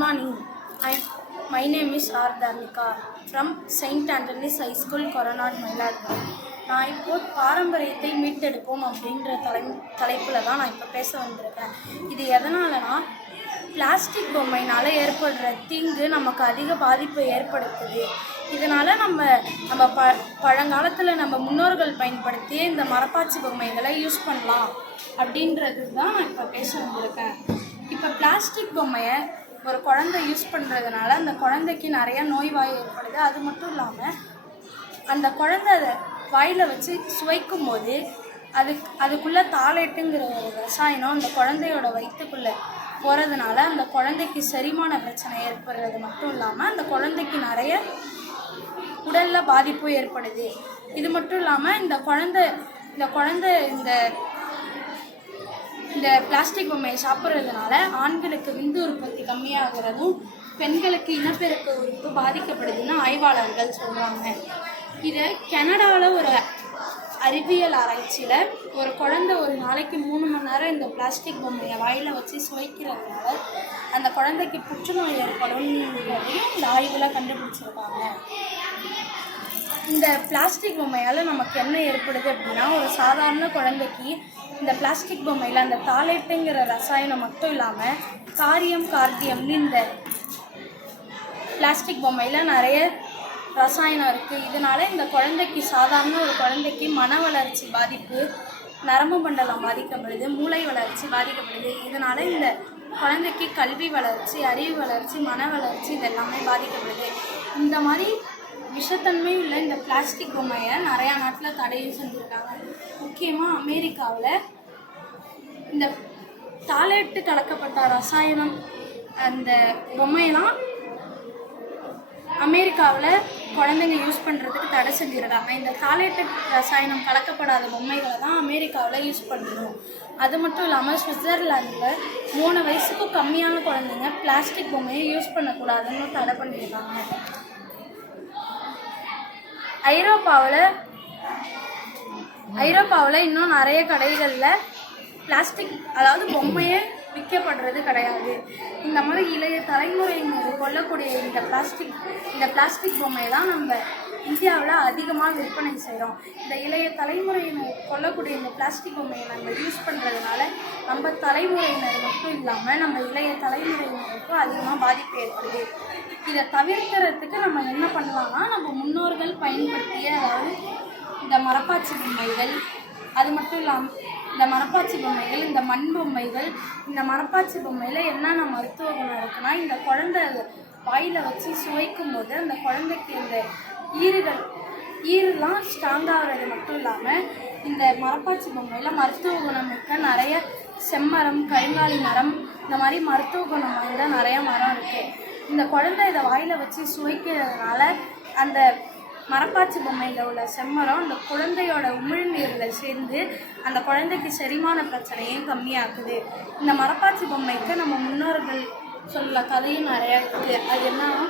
morning. I, my name is R. Dharnika from Saint Anthony's High School, Coronad, Mailadpur. நான் இப்போ பாரம்பரியத்தை மீட்டெடுப்போம் அப்படின்ற தலைப்பில் தான் நான் இப்போ பேச வந்திருக்கேன். இது எதனாலனா பிளாஸ்டிக் பொம்மையினால் ஏற்படுற தீங்கு நமக்கு அதிக பாதிப்பை ஏற்படுத்துது. இதனால் நம்ம பழங்காலத்தில் நம்ம முன்னோர்கள் பயன்படுத்திய இந்த மரப்பாச்சி பொம்மைகளை யூஸ் பண்ணலாம் அப்படின்றது தான் நான் இப்போ பேச வந்திருக்கேன். இப்போ பிளாஸ்டிக் பொம்மையை ஒரு குழந்தை யூஸ் பண்ணுறதுனால அந்த குழந்தைக்கு நிறையா நோய்வாய் ஏற்படுது. அது மட்டும் இல்லாமல் அந்த குழந்தை அதை வாயில் வச்சு சுவைக்கும் போது அதுக்குள்ளே தாலேட்டுங்கிற ஒரு ரசாயனம் அந்த குழந்தையோட வயிற்றுக்குள்ளே போகிறதுனால அந்த குழந்தைக்கு செரிமான பிரச்சனை ஏற்படுறது மட்டும் இல்லாமல் அந்த குழந்தைக்கு நிறைய உடலில் பாதிப்பு ஏற்படுது. இது மட்டும் இல்லாமல் இந்த குழந்தை இந்த பிளாஸ்டிக் பொம்மையை சாப்பிட்றதுனால ஆண்களுக்கு விந்து உற்பத்தி கம்மியாகிறதும் பெண்களுக்கு இனப்பெருக்க உறுப்பு பாதிக்கப்படுதுன்னு ஆய்வாளர்கள் சொல்கிறாங்க. இதை கனடாவில் ஒரு அறிவியல் ஆராய்ச்சியில் ஒரு குழந்தை ஒரு நாளைக்கு 3 மணி நேரம் இந்த பிளாஸ்டிக் பொம்மையை வாயில் வச்சு சுவைக்கிறதுனால அந்த குழந்தைக்கு புற்றுநோய் ஏற்படும்ன்றதையும் இந்த ஆய்வில் கண்டுபிடிச்சிருக்காங்க. இந்த பிளாஸ்டிக் பொம்மையால் நமக்கு என்ன ஏற்படுது அப்படின்னா, ஒரு சாதாரண குழந்தைக்கு இந்த பிளாஸ்டிக் பொம்மையில் அந்த தாலேட்டுங்கிற ரசாயனம் மட்டும் இல்லாமல் கார்டியம்னு இந்த பிளாஸ்டிக் பொம்மையில் நிறைய ரசாயனம் இருக்குது. இதனால் இந்த குழந்தைக்கு சாதாரண ஒரு குழந்தைக்கு மன வளர்ச்சி பாதிப்பு, நரம்பு மண்டலம் பாதிக்கப்படுது, மூளை வளர்ச்சி பாதிக்கப்படுது. இதனால் இந்த குழந்தைக்கு கல்வி வளர்ச்சி, அறிவு வளர்ச்சி, மன வளர்ச்சி இதெல்லாமே பாதிக்கப்படுது. இந்த மாதிரி விஷத்தன்மை உள்ள இந்த பிளாஸ்டிக் பொம்மையை நிறையா நாட்டில் தடையும் செஞ்சுருக்காங்க. முக்கியமாக அமெரிக்காவில் இந்த தாலேட்டு கலக்கப்பட்ட ரசாயனம் அந்த பொம்மையெல்லாம் அமெரிக்காவில் குழந்தைங்க யூஸ் பண்ணுறதுக்கு தடை செஞ்சுருக்காங்க. இந்த தாலேட்டு ரசாயனம் கலக்கப்படாத பொம்மைகளை தான் அமெரிக்காவில் யூஸ் பண்ணணும். அது மட்டும் இல்லாமல் சுவிட்சர்லாண்டில் 3 வயசுக்கும் கம்மியான குழந்தைங்க பிளாஸ்டிக் பொம்மையை யூஸ் பண்ணக்கூடாதுன்னு தடை பண்ணியிருக்காங்க. ஐரோப்பாவில் இன்னும் நிறைய கடைகளில் பிளாஸ்டிக் அதாவது பொம்மையை விற்கப்படுறது கிடையாது. இந்த மாதிரி இளைய தலைமுறையினர் கொள்ளக்கூடிய இந்த பிளாஸ்டிக் பொம்மையை தான் நம்ம இந்தியாவில் அதிகமாக விற்பனை செய்கிறோம். இந்த இளைய தலைமுறையினர் கொள்ளக்கூடிய இந்த பிளாஸ்டிக் பொம்மையை நம்ம யூஸ் பண்ணுறதுனால நம்ம தலைமுறையினர் மட்டும் இல்லாமல் நம்ம இளைய தலைமுறையினருக்கும் அதிகமாக பாதிப்பு ஏற்படுது. இதை தவிர்க்கிறதுக்கு நம்ம என்ன பண்ணலாம்னா, நம்ம முன்னோர்கள் பயன்படுத்திய அதாவது இந்த மரப்பாச்சி பொம்மைகள், அது மட்டும் இல்லாமல் இந்த மரப்பாச்சி பொம்மைகள், இந்த மண் பொம்மைகள், இந்த மரப்பாச்சி பொம்மையில் என்னென்ன மருத்துவ குணம் இருக்குன்னா, இந்த குழந்தை வாயில் வச்சு சுவைக்கும் போது அந்த குழந்தைக்கு இந்த ஈரெலாம் ஸ்ட்ராங்காகிறது மட்டும் இல்லாமல் இந்த மரப்பாச்சி பொம்மையில் மருத்துவ குணம் இருக்க நிறைய செம்மரம், கருங்காலி மரம், இந்த மாதிரி மருத்துவ குணம் வாய்ந்த நிறைய மரம் இருக்குது. இந்த குழந்தை இதை வாயில் வச்சு சுவைக்கிறதுனால அந்த மரப்பாச்சி பொம்மையில் உள்ள செம்மரம் அந்த குழந்தையோட உமிழ்நீரில் சேர்ந்து அந்த குழந்தைக்கு செரிமான பிரச்சனையும் கம்மியாக்குது. இந்த மரப்பாச்சி பொம்மைக்கு நம்ம முன்னோர்கள் சொல்ல கதையும் நிறையா இருக்குது. அது என்னன்னா,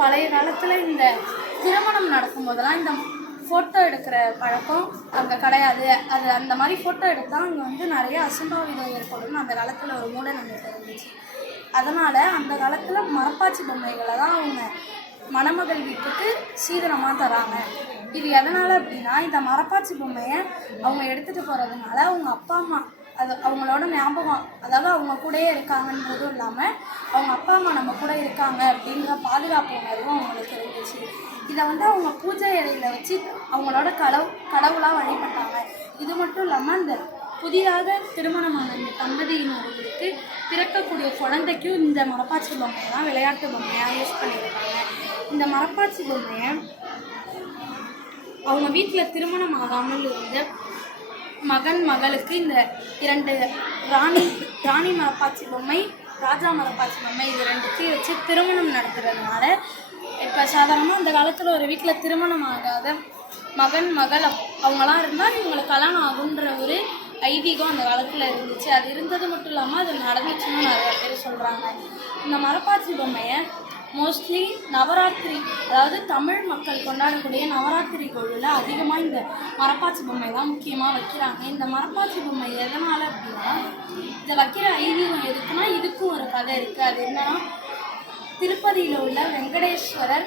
பழைய காலத்தில் இந்த திருமணம் நடக்கும்போதெல்லாம் இந்த ஃபோட்டோ எடுக்கிற பழக்கம் அங்கே கிடையாது. அது அந்த மாதிரி ஃபோட்டோ எடுத்தால் அங்கே நிறைய அசம்பாவிதம் ஏற்படும் அந்த காலத்தில் ஒரு மூட நம்பிக்கை இருந்துச்சு. அதனால் அந்த காலத்தில் மரப்பாச்சி பொம்மைகளை தான் அவங்க மணமகள் வீட்டுக்கு சீதனமாக தராங்க. இது எதனால் அப்படின்னா, இந்த மரப்பாச்சி பொம்மையை அவங்க எடுத்துகிட்டு போகிறதுனால அவங்க அப்பா அம்மா அவங்களோட ஞாபகம், அதாவது அவங்க கூடயே இருக்காங்கன்றதும் இல்லாமல் அவங்க அப்பா அம்மா நம்ம கூட இருக்காங்க அப்படின்ற பாதுகாப்பு உணர்வும் அவங்களுக்கு இருந்துச்சு. இதை அவங்க பூஜை அறையில் வச்சு அவங்களோட கடவுளாக வழிபட்டாங்க. இது மட்டும் இல்லாமல் இந்த புதிதாக திருமணமான இந்த தம்பதியினர்களுக்கு பிறக்கக்கூடிய குழந்தைக்கும் இந்த மரப்பாச்சி பொம்மையை தான் விளையாட்டு பொம்மையாக யூஸ் பண்ணியிருக்காங்க. இந்த மரப்பாச்சி பொம்மையை அவங்க வீட்டில் திருமணம் ஆகாமல் இருந்த மகளுக்கு இந்த 2 ராணி மரப்பாச்சி பொம்மை, ராஜா மரப்பாச்சி பொம்மை, இது 2த்தையும் வச்சு திருமணம் நடத்துறதுனால இப்போ சாதாரணமாக அந்த காலத்தில் ஒரு வீட்டில் திருமணம் ஆகாத மகள் அவங்களாம் இருந்தால் இவங்களுக்கு கல்யாணம் ஆகுன்ற ஒரு ஐதீகம் அந்த காலத்தில் இருந்துச்சு. அது இருந்தது மட்டும் இல்லாமல் அது நடந்துச்சுன்னு நிறைய பேர் சொல்கிறாங்க. இந்த மரப்பாச்சி பொம்மையை மோஸ்ட்லி நவராத்திரி, அதாவது தமிழ் மக்கள் கொண்டாடக்கூடிய நவராத்திரி கோவிலில் அதிகமாக இந்த மரப்பாச்சி பொம்மை தான் முக்கியமாக வைக்கிறாங்க. இந்த மரப்பாச்சி பொம்மை எதனால் அப்படின்னா, இதை வைக்கிற ஐதீகம் எதுக்குன்னா இதுக்கும் ஒரு கதை இருக்குது. அது என்னன்னா, திருப்பதியில் உள்ள வெங்கடேஸ்வரர்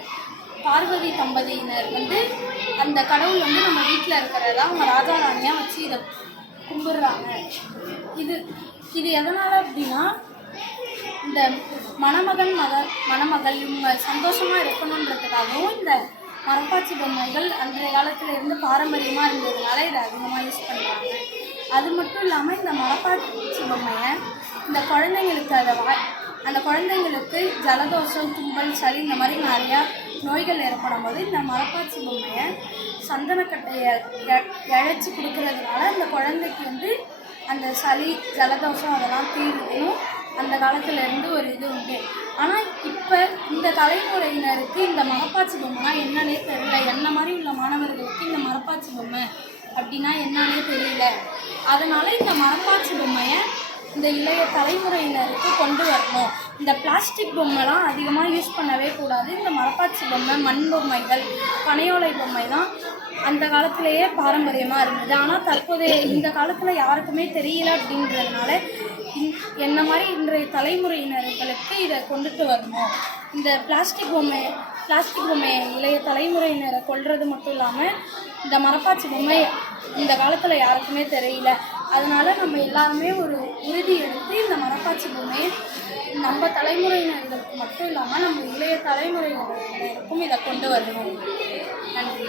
பார்வதி தம்பதியினர் வந்து அந்த கடவுள் வந்து நம்ம வீட்டில் இருக்கிறதா அவங்க ராஜா ராணியாக வச்சு இதை கும்பிடுறாங்க. இது இது எதனால் அப்படின்னா, இந்த மணமகள் இவங்க சந்தோஷமாக இருக்கணுன்றதுக்காகவும் இந்த மரப்பாச்சி பொம்மைகள் அன்றைய காலத்தில் இருந்து பாரம்பரியமாக இருந்ததுனால இதை அதிகமாக யூஸ் பண்ணுறாங்க. அது மட்டும் இல்லாமல் இந்த மரப்பாச்சி பொம்மையை இந்த குழந்தைங்களுக்கு அந்த குழந்தைங்களுக்கு ஜலதோஷம், தும்பல், சளி இந்த மாதிரி நிறையா நோய்கள் ஏற்படும் போது இந்த மரப்பாச்சி பொம்மையை சந்தனக்கட்டையை இழைச்சி கொடுக்கறதுனால அந்த குழந்தைக்கு வந்து அந்த சளி, ஜலதோஷம் அதெல்லாம் தீர்க்கணும் அந்த காலத்தில் இருந்து ஒரு இது உண்டு. ஆனால் இப்போ இந்த தலைமுறையினருக்கு இந்த மரப்பாச்சி பொம்மைனா என்னன்னே தெரியல. என்ன மாதிரி உள்ள மாணவர்களுக்கு இந்த மரப்பாச்சி பொம்மை அப்படின்னா என்னன்னே தெரியல. அதனால் இந்த மரப்பாச்சி பொம்மையை இந்த இளைய தலைமுறையினருக்கு கொண்டு வரணும். இந்த பிளாஸ்டிக் பொம்மைலாம் அதிகமாக யூஸ் பண்ணவே கூடாது. இந்த மரப்பாச்சி பொம்மை, மண் பொம்மைகள், பனையோலை பொம்மை தான் அந்த காலத்திலேயே பாரம்பரியமாக இருந்தது. ஆனால் தற்போதைய இந்த காலத்தில் யாருக்குமே தெரியல அப்படின்றதுனால என்ன மாதிரி இன்றைய தலைமுறையினர்களுக்கு இதை கொண்டுட்டு வரணும். இந்த பிளாஸ்டிக் பொம்மையை இளைய தலைமுறையினரை கொள்வது மட்டும் இல்லாமல் இந்த மரப்பாச்சி பொம்மை இந்த காலத்தில் யாருக்குமே தெரியல. அதனால் நம்ம எல்லாருமே ஒரு உறுதி எடுத்து இந்த மரப்பாச்சி பொம்மையை நம்ம தலைமுறையினர்களுக்கு மட்டும் இல்லாமல் நம்ம இளைய தலைமுறையினருக்கும் இதை கொண்டு வரணும். நன்றி.